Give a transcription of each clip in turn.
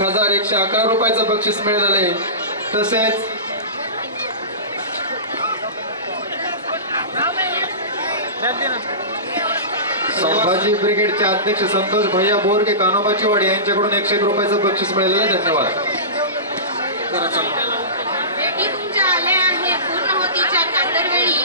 1111 रुपयाचं बक्षीस मिळालेलं आहे। तसेच संभाजी ब्रिगेडचे अध्यक्ष संतोष भैया बोरगे कानोबाचीवाडी यांच्याकडून 101 रुपयाचं बक्षीस मिळालेलं आहे। धन्यवाद। बेटी तुमच्या आल्या आहे पूर्णहोतीच्या कातरवेळी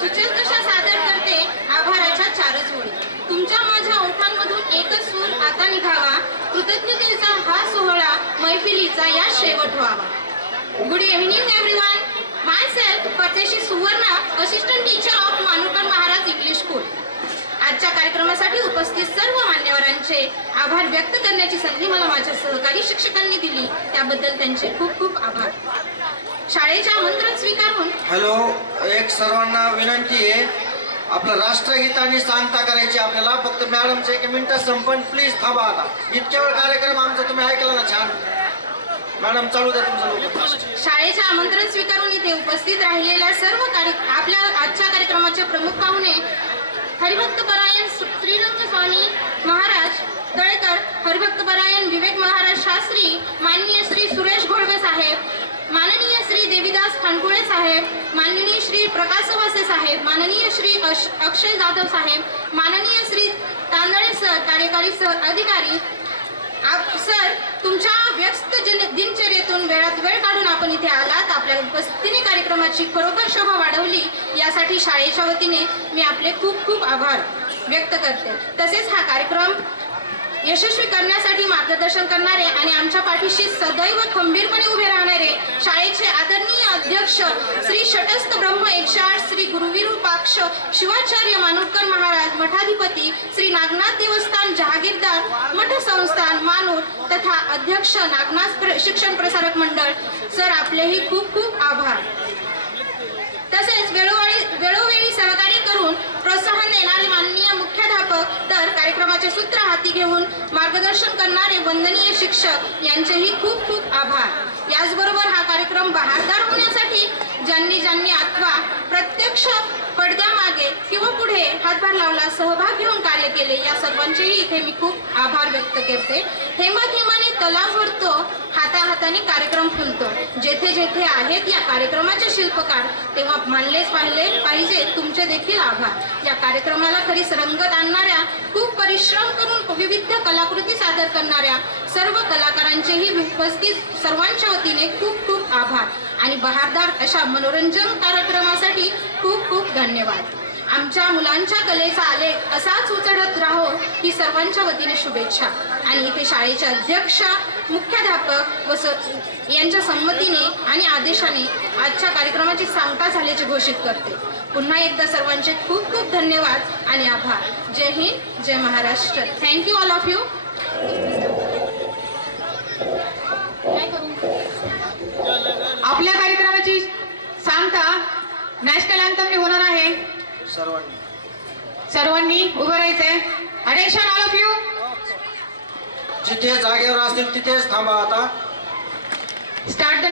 सुचेल तशा सादर करते आभाराच्या चारच ओळी। तुमच्या माझ्या ओठांमधून एकच सूर आता निघावा, कृतज्ञतेचा हा सोहळा मैफिलीचा या शेवट व्हावा। Good evening everyone, myself Pardeshi Suvarna, assistant teacher of Manukar Maharaj English school. आजच्या कार्यक्रमासाठी उपस्थित सर्व मान्यवरांचे आभार व्यक्त करण्याची संधी मला माझ्या सहकारी शिक्षकांनी दिली, त्याबद्दल त्यांचे खूप खूप आभार। शाळेचे आमंत्रण स्वीकारून हॅलो, एक सर्वांना विनंती आहे, आपलं राष्ट्रगीताने सांगता करायची आपल्याला। फक्त मॅडमचं 1 मिनिट संपन्न, प्लीज थांबा। आता इतक्या वेळ कार्यक्रम आमचा तुम्ही ऐकला ना, छान। मॅडम चालू द्या तुमचं। शाळेचे आमंत्रण स्वीकारून इथे उपस्थित राहिलेल्या सर्व आपल्या आजच्या कार्यक्रमाचे प्रमुख पाहुणे हरिभक्तपरायण श्रीरंग स्वामी महाराज दळेकर, हरिभक्तपरायण विवेक महाराज शास्त्री, माननीय श्री सुरेश घोळवे साहेब, माननीय श्री देवीदास खानकुळे साहेब, माननीय श्री प्रकाश वासे साहेब, माननीय श्री अक्षय जाधव साहेब, माननीय श्री तांदळे सर, कार्यकारी सर अधिकारी। सर, तुमच्या व्यस्त दिनचर्येतून वेळात वेळ काढून आपण इथे आलात, आपल्या उपस्थितीने कार्यक्रमाची खरोखर शोभा वाढवली, यासाठी शाळेच्या वतीने मी आपले खूप खूप आभार व्यक्त करते। तसेच हा कार्यक्रम यशस्वी करण्यासाठी मार्गदर्शन करणारे आणि आमच्या पाठीशी सदैव खंबीरपणे उभे राहणारे शाळेचे आदरणीय अध्यक्ष श्री शटस्थ ब्रह्म 108 श्री गुरुविरूपाक्ष शिवाचार्य मानुकर महाराज मठाधिपती श्री नागनाथ देवस्थान जहागीरदार मठ संस्थान मानूर तथा अध्यक्ष नागनाथ शिक्षण प्रसारक मंडळ, सर आपलेही खूप खूप आभार। तसेच वेळोवेळी सहकार्य करून प्रोत्साहन देणारे माननीय मुख्याध्यापक, तर कार्यक्रमाचे सूत्र हाती घेऊन मार्गदर्शन करणारे वंदनीय शिक्षक यांचेही खूप खूप आभार। याचबरोबर हा कार्यक्रम बहारदार होण्यासाठी ज्यांनी अथवा प्रत्यक्ष पडद्यामागे किंवा पुढे हातभार लावला, सहभाग घेऊन कार्य केले, या सर्वांचेही इथे मी खूप आभार व्यक्त करते। थेंबाथेंबाने तलाव भरतो, हाताहाताने कार्यक्रम फुलतो। जेथे जेथे आहेत या कार्यक्रमाचे शिल्पकार, तेव्हा मानलेच पाहिजे तुमचे देखील आभार। या कार्यक्रमाला खरीच रंगत आणणाऱ्या, खूप परिश्रम करून विविध कलाकृती सादर करणाऱ्या सर्व कलाकारांचेही उपस्थित सर्वांच्या वतीने खूप खूप आभार आणि बहारदार अशा मनोरंजन कार्यक्रमासाठी खूप खूप धन्यवाद। आमच्या मुलांच्या कलेचा आलेख असाच उचडत राहो ही सर्वांच्या वतीने शुभेच्छा। आणि इथे शाळेचे अध्यक्ष, मुख्याध्यापक यांच्या संमतीने आणि आदेशाने आजच्या कार्यक्रमाची सांगता झाल्याचे घोषित करते। पुन्हा एकदा सर्वांचे खूप खूप धन्यवाद आणि आभार। जय हिंद, जय Maharashtra. Thank you all of you. आपल्या कार्यक्रमाची सांगता नॅशनल अँथमने होणार आहे। सर्वांनी उभं राहायचंय। Attention all of you. जिथे जागेवर असतील तिथेच थांबा। आता स्टार्ट।